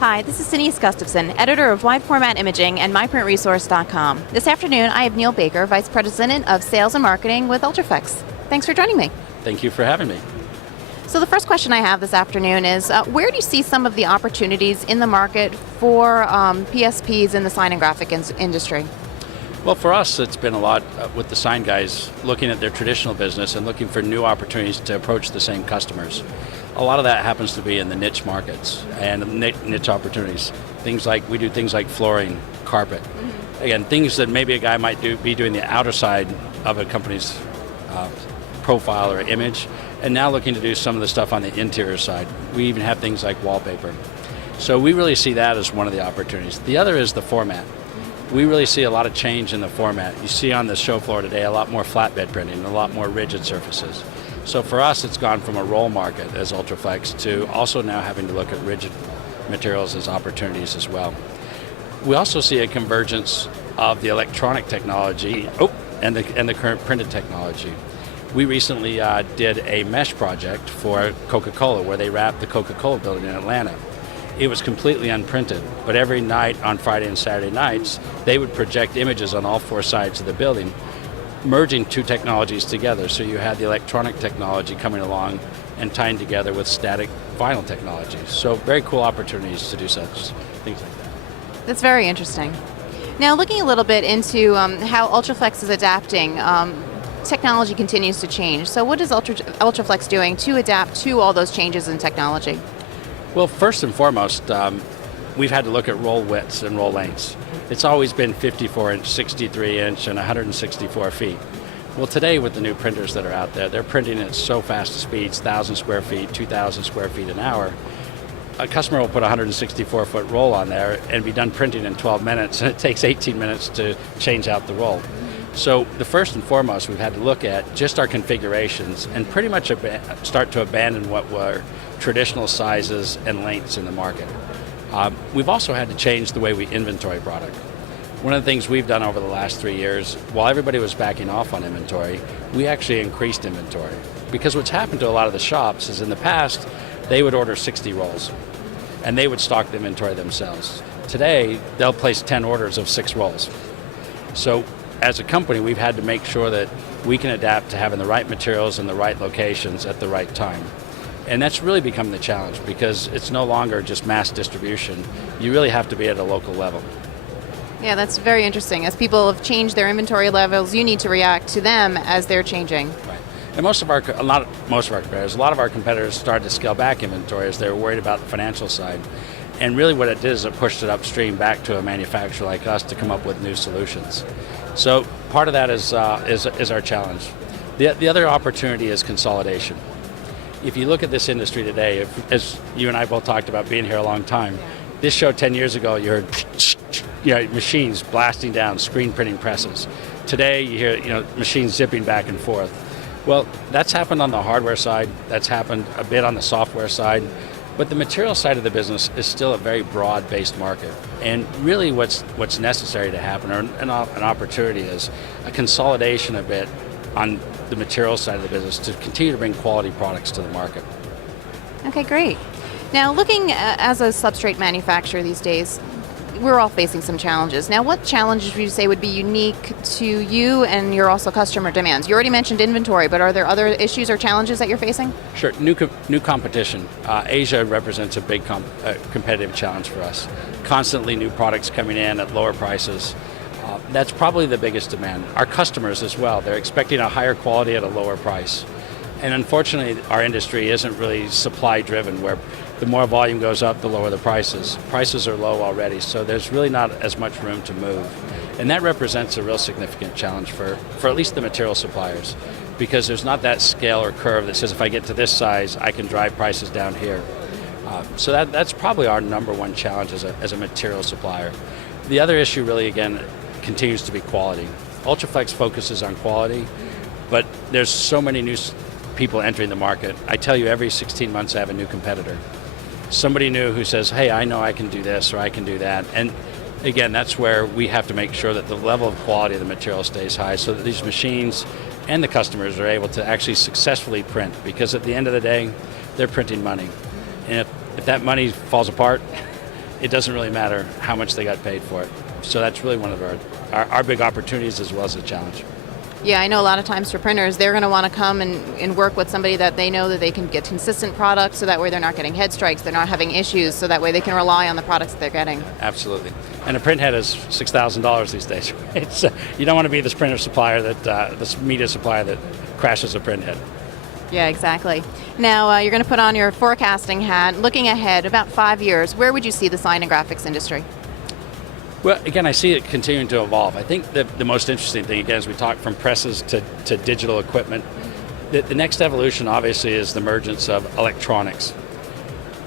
Hi, this is Denise Gustavson, editor of Wide Format Imaging and MyPrintResource.com. This afternoon, I have Neil Baker, Vice President of Sales and Marketing with Ultraflex. Thanks for joining me. Thank you for having me. So the first question I have this afternoon is, where do you see some of the opportunities in the market for PSPs in the sign and graphic industry? Well, for us, it's been a lot with the sign guys looking at their traditional business and looking for new opportunities to approach the same customers. A lot of that happens to be in the niche markets and niche opportunities. We do things like flooring, carpet. Mm-hmm. Again, things that maybe a guy might be doing the outer side of a company's profile or image, and now looking to do some of the stuff on the interior side. We even have things like wallpaper. So we really see that as one of the opportunities. The other is the format. We really see a lot of change in the format. You see on the show floor today a lot more flatbed printing, a lot more rigid surfaces. So for us, it's gone from a roll market as Ultraflex to also now having to look at rigid materials as opportunities as well. We also see a convergence of the electronic technology and the current printed technology. We recently did a mesh project for Coca-Cola where they wrapped the Coca-Cola building in Atlanta. It was completely unprinted, but every night on Friday and Saturday nights, they would project images on all four sides of the building, merging two technologies together. So you had the electronic technology coming along and tying together with static vinyl technology. So very cool opportunities to do such things like that. That's very interesting. Now looking a little bit into how Ultraflex is adapting, technology continues to change. So what is Ultraflex doing to adapt to all those changes in technology? Well, first and foremost, we've had to look at roll widths and roll lengths. It's always been 54-inch, 63-inch, and 164 feet. Well, today with the new printers that are out there, they're printing at so fast speeds, 1,000 square feet, 2,000 square feet an hour. A customer will put a 164-foot roll on there and be done printing in 12 minutes, and it takes 18 minutes to change out the roll. So the first and foremost, we've had to look at just our configurations and pretty much start to abandon what were traditional sizes and lengths in the market. We've also had to change the way we inventory product. One of the things we've done over the last 3 years, while everybody was backing off on inventory, we actually increased inventory. Because what's happened to a lot of the shops is in the past, they would order 60 rolls, and they would stock the inventory themselves. Today, they'll place 10 orders of 6 rolls. So as a company, we've had to make sure that we can adapt to having the right materials in the right locations at the right time. And that's really become the challenge because it's no longer just mass distribution. You really have to be at a local level. Yeah, that's very interesting. As people have changed their inventory levels, you need to react to them as they're changing. Right. And most of our competitors started to scale back inventory as they were worried about the financial side. And really what it did is it pushed it upstream back to a manufacturer like us to come up with new solutions. So part of that is our challenge. The other opportunity is consolidation. If you look at this industry today, as you and I both talked about being here a long time, this show 10 years ago, you heard machines blasting down, screen printing presses. Today, you hear machines zipping back and forth. Well, that's happened on the hardware side. That's happened a bit on the software side. But the material side of the business is still a very broad-based market. And really what's necessary to happen, or an opportunity, is a consolidation a bit on the material side of the business to continue to bring quality products to the market. Okay, great. Now, looking as a substrate manufacturer these days, we're all facing some challenges. Now, what challenges would you say would be unique to you and your also customer demands? You already mentioned inventory, but are there other issues or challenges that you're facing? Sure. New competition. Asia represents a big competitive challenge for us. Constantly new products coming in at lower prices. That's probably the biggest demand. Our customers as well, they're expecting a higher quality at a lower price. And unfortunately, our industry isn't really supply driven, where the more volume goes up, the lower the prices. Prices are low already, so there's really not as much room to move. And that represents a real significant challenge for at least the material suppliers, because there's not that scale or curve that says if I get to this size, I can drive prices down here. So that's probably our number one challenge as a material supplier. The other issue really, again, continues to be quality. Ultraflex focuses on quality, but there's so many new people entering the market. I tell you, every 16 months I have a new competitor. Somebody new who says, hey, I know I can do this or I can do that. And again, that's where we have to make sure that the level of quality of the material stays high so that these machines and the customers are able to actually successfully print, because at the end of the day, they're printing money. And if that money falls apart, it doesn't really matter how much they got paid for it. So that's really one of our big opportunities as well as a challenge. Yeah, I know a lot of times for printers, they're going to want to come and work with somebody that they know that they can get consistent products, so that way they're not getting head strikes, they're not having issues, so that way they can rely on the products that they're getting. Absolutely. And a print head is $6,000 these days. Right? So you don't want to be this printer supplier, this media supplier that crashes a print head. Yeah, exactly. Now, you're going to put on your forecasting hat. Looking ahead, about 5 years, where would you see the sign and graphics industry? Well, again, I see it continuing to evolve. I think that the most interesting thing, again, as we talk from presses to digital equipment, the next evolution obviously is the emergence of electronics.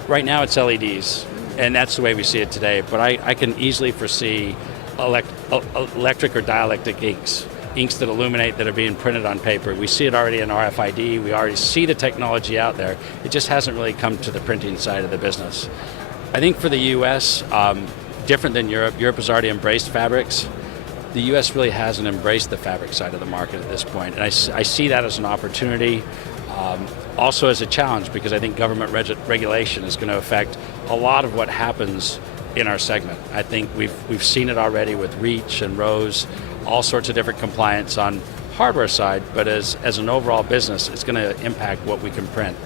Right now it's LEDs, and that's the way we see it today, but I can easily foresee electric or dielectric inks that illuminate, that are being printed on paper. We see it already in RFID, we already see the technology out there. It just hasn't really come to the printing side of the business. I think for the US, different than Europe. Europe has already embraced fabrics. The US really hasn't embraced the fabric side of the market at this point. And I see that as an opportunity, also as a challenge, because I think government regulation is going to affect a lot of what happens in our segment. I think we've seen it already with REACH and ROSE, all sorts of different compliance on hardware side, but as an overall business, it's going to impact what we can print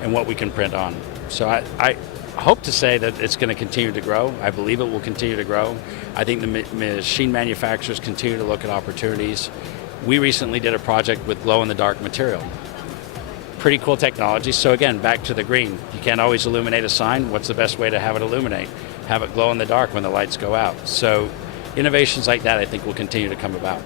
and what we can print on. So I hope to say that it's going to continue to grow. I believe it will continue to grow. I think the machine manufacturers continue to look at opportunities. We recently did a project with glow-in-the-dark material. Pretty cool technology. So again, back to the green. You can't always illuminate a sign. What's the best way to have it illuminate? Have it glow in the dark when the lights go out. So innovations like that, I think, will continue to come about.